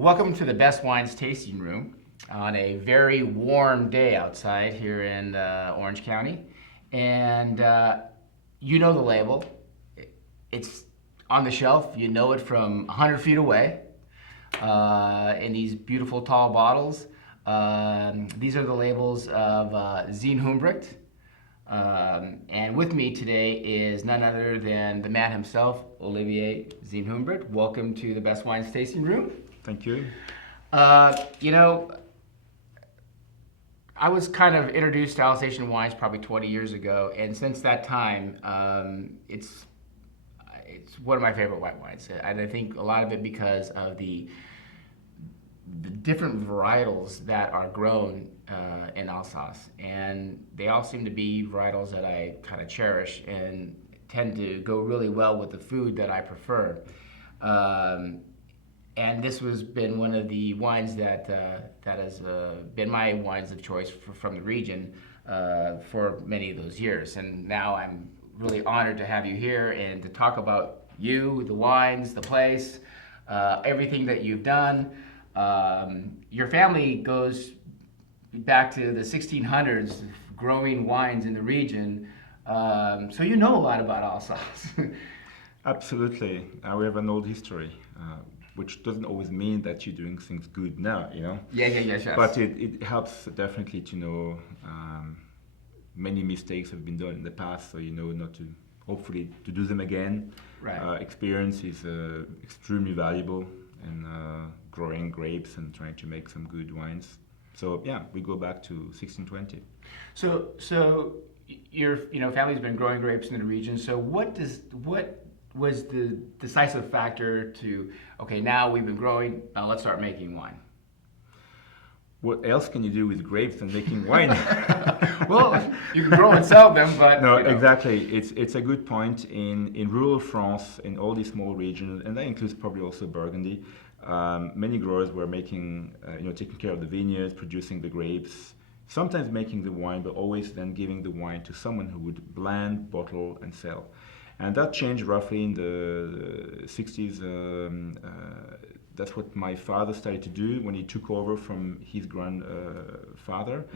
Welcome to the Best Wines Tasting Room on a very warm day outside here in Orange County. And you know the label. It's on the shelf. You know it from 100 feet away in these beautiful tall bottles. These are the labels of Zind-Humbrecht. And with me today is none other than the man himself, Olivier Zind-Humbrecht. Welcome to the Best Wines Tasting Room. Thank you. You know, I was kind of introduced to Alsatian wines probably 20 years ago, and since that time, it's one of my favorite white wines. And I think a lot of it because of the different varietals that are grown in Alsace, and they all seem to be varietals that I kind of cherish and tend to go really well with the food that I prefer. And this has been one of the wines that has been my wines of choice from the region for many of those years. And now I'm really honored to have you here and to talk about you, the wines, the place, everything that you've done. Your family goes back to the 1600s, growing wines in the region. So you know a lot about Alsace. Absolutely. We have an old history, which doesn't always mean that you're doing things good now, you know? Yes. But it helps definitely to know many mistakes have been done in the past, so you know not to, hopefully, to do them again. Right. Experience is extremely valuable in growing grapes and trying to make some good wines. So yeah, we go back to 1620. So your family's been growing grapes in the region. So what was the decisive factor to, okay, now we've been growing, now let's start making wine? What else can you do with grapes than making wine? Well, you can grow and sell them, but no, exactly. It's a good point. In rural France, in all these small regions, and that includes probably also Burgundy, many growers were making, taking care of the vineyards, producing the grapes, sometimes making the wine, but always then giving the wine to someone who would blend, bottle, and sell. And that changed roughly in the 60s. That's what my father started to do when he took over from his grandfather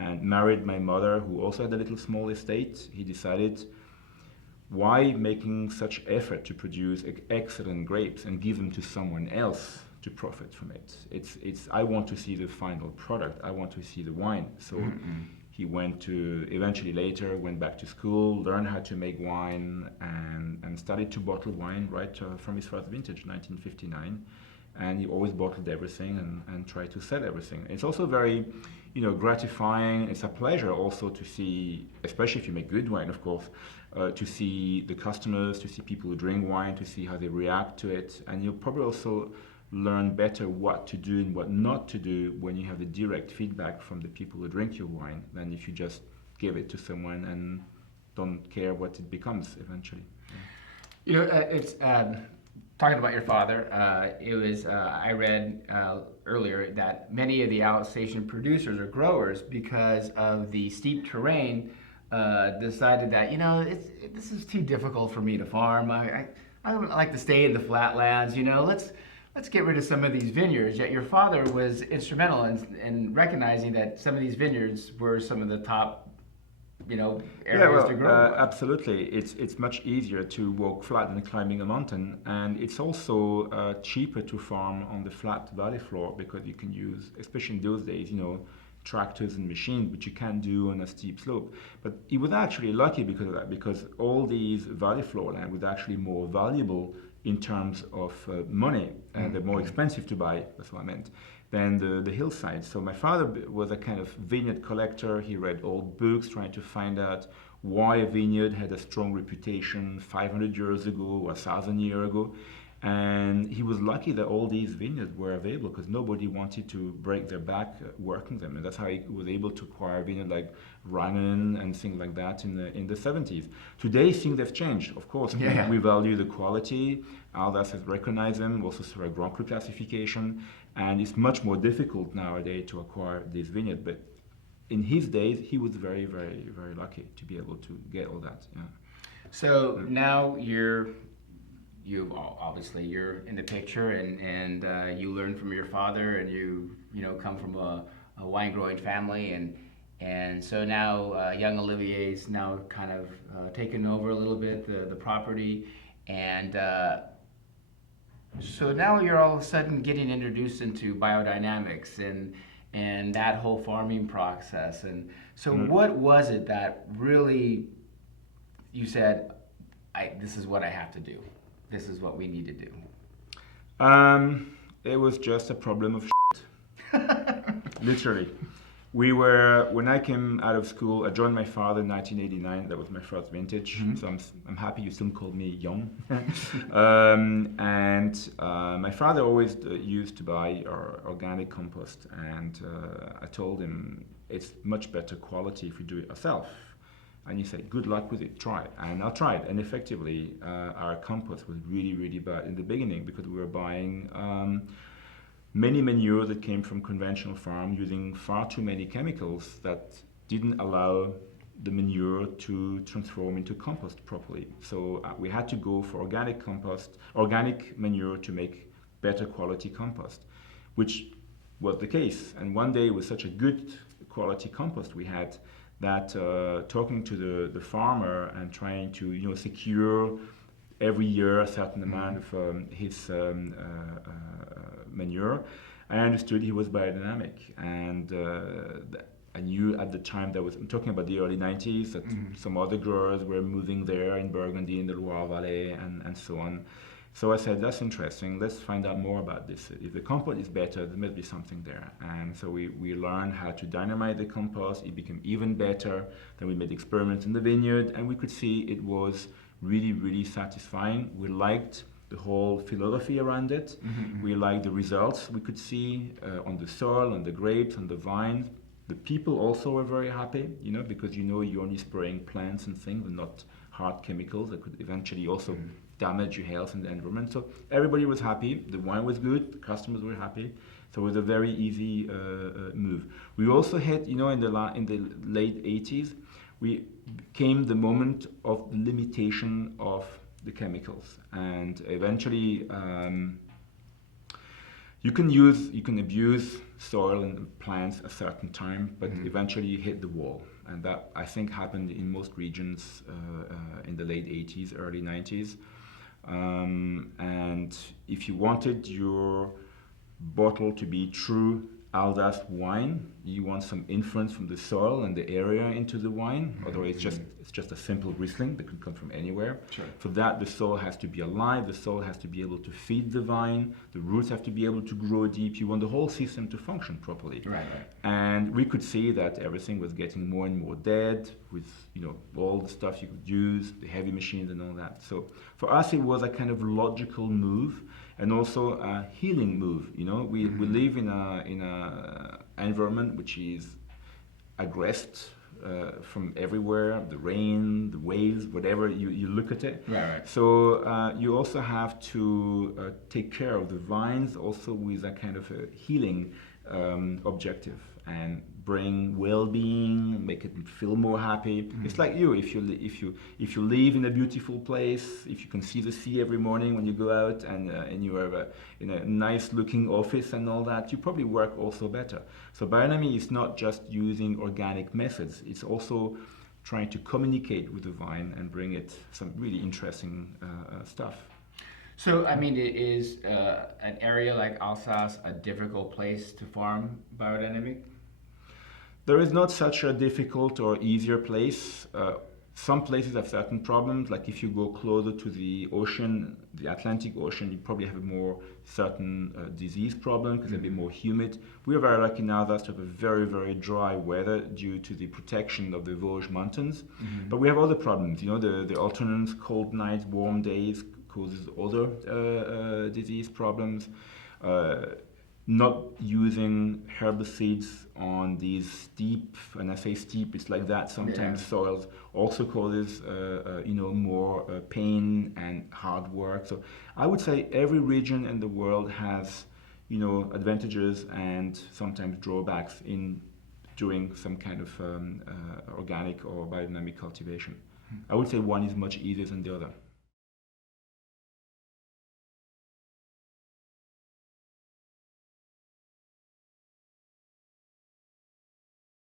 and married my mother, who also had a little small estate. He decided, why making such effort to produce excellent grapes and give them to someone else to profit from it? It's I want to see the final product. I want to see the wine. So he eventually later went back to school, learned how to make wine, and started to bottle wine right from his first vintage, 1959. And he always bottled everything and tried to sell everything. It's also very, gratifying. It's a pleasure also to see, especially if you make good wine, of course, to see the customers, to see people who drink wine, to see how they react to it. And you'll probably also learn better what to do and what not to do when you have the direct feedback from the people who drink your wine than if you just give it to someone and don't care what it becomes eventually. Yeah. It's talking about your father. It was I read earlier that many of the Alsatian producers or growers, because of the steep terrain, decided that this is too difficult for me to farm. I like to stay in the flatlands. Let's get rid of some of these vineyards. Yet your father was instrumental in recognizing that some of these vineyards were some of the top areas to grow. Absolutely. It's much easier to walk flat than climbing a mountain, and it's also cheaper to farm on the flat valley floor because you can use, especially in those days, tractors and machines, which you can't do on a steep slope. But he was actually lucky because of that, because all these valley floor land was actually more valuable in terms of money, and they're more expensive to buy, that's what I meant, than the hillside. So my father was a kind of vineyard collector. He read old books trying to find out why a vineyard had a strong reputation 500 years ago or 1,000 years ago. And he was lucky that all these vineyards were available because nobody wanted to break their back working them. And that's how he was able to acquire vineyards like Rangen and things like that in the 70s. Today, things have changed. Of course, we value the quality. Alsace has recognized them, also through a Grand Cru classification. And it's much more difficult nowadays to acquire these vineyards. But in his days, he was very, very, very lucky to be able to get all that. Yeah. So now obviously you're in the picture, and you learn from your father, and you know come from a wine growing family, and so now young Olivier's now kind of taken over a little bit the property, and so now you're all of a sudden getting introduced into biodynamics and that whole farming process. And so what was it that really you said, this is what I have to do. This is what we need to do. It was just a problem of literally. When I came out of school, I joined my father in 1989. That was my first vintage. So I'm happy you still call me young. My father always used to buy our organic compost, and I told him it's much better quality if we do it ourselves. And he said, good luck with it, try it. And I tried, and effectively our compost was really, really bad in the beginning because we were buying many manure that came from conventional farm using far too many chemicals that didn't allow the manure to transform into compost properly. So we had to go for organic manure to make better quality compost, which was the case. And one day with such a good quality compost we had that talking to the farmer and trying to secure every year a certain amount of his manure, I understood he was biodynamic, and I knew at the time I'm talking about the early 90s, that some other growers were moving there in Burgundy, in the Loire Valley, and so on. So I said, that's interesting, let's find out more about this. If the compost is better, there must be something there. And so we learned how to dynamite the compost. It became even better. Then we made experiments in the vineyard, and we could see it was really, really satisfying. We liked the whole philosophy around it. We liked the results we could see on the soil, on the grapes, on the vines. The people also were very happy, because you're only spraying plants and things and not hard chemicals that could eventually also damage your health and the environment. So everybody was happy. The wine was good. The customers were happy. So it was a very easy move. We also had, in the late 80s, came the moment of the limitation of the chemicals, and eventually you can abuse soil and plants a certain time, but eventually you hit the wall, and that I think happened in most regions in the late 80s, early 90s. And if you wanted your bottle to be true Alsace wine, you want some influence from the soil and the area into the wine. Otherwise, it's just a simple Riesling that could come from anywhere. Sure. For that, the soil has to be alive. The soil has to be able to feed the vine. The roots have to be able to grow deep. You want the whole system to function properly. Right. And we could see that everything was getting more and more dead with all the stuff you could use, the heavy machines and all that. So for us, it was a kind of logical move, and also a healing move. We live in a environment which is aggressed from everywhere, the rain, the waves, whatever you look at it. Right. So you also have to take care of the vines also with a kind of a healing objective, and bring well-being, make it feel more happy. It's like if you live in a beautiful place, if you can see the sea every morning when you go out, and you are in a nice-looking office and all that, you probably work also better. So biodynamic is not just using organic methods; it's also trying to communicate with the vine and bring it some really interesting stuff. So, is an area like Alsace a difficult place to farm biodynamic? There is not such a difficult or easier place. Some places have certain problems, like if you go closer to the ocean, the Atlantic Ocean, you probably have a more certain disease problem because it'll be more humid. We are very lucky now that to have a very, very dry weather due to the protection of the Vosges mountains. But we have other problems. The alternate cold nights, warm days causes other disease problems. Not using herbicides on these steep, and I say steep, it's like that sometimes, soils also causes more pain and hard work. So I would say every region in the world has advantages and sometimes drawbacks in doing some kind of organic or biodynamic cultivation. I would say one is much easier than the other.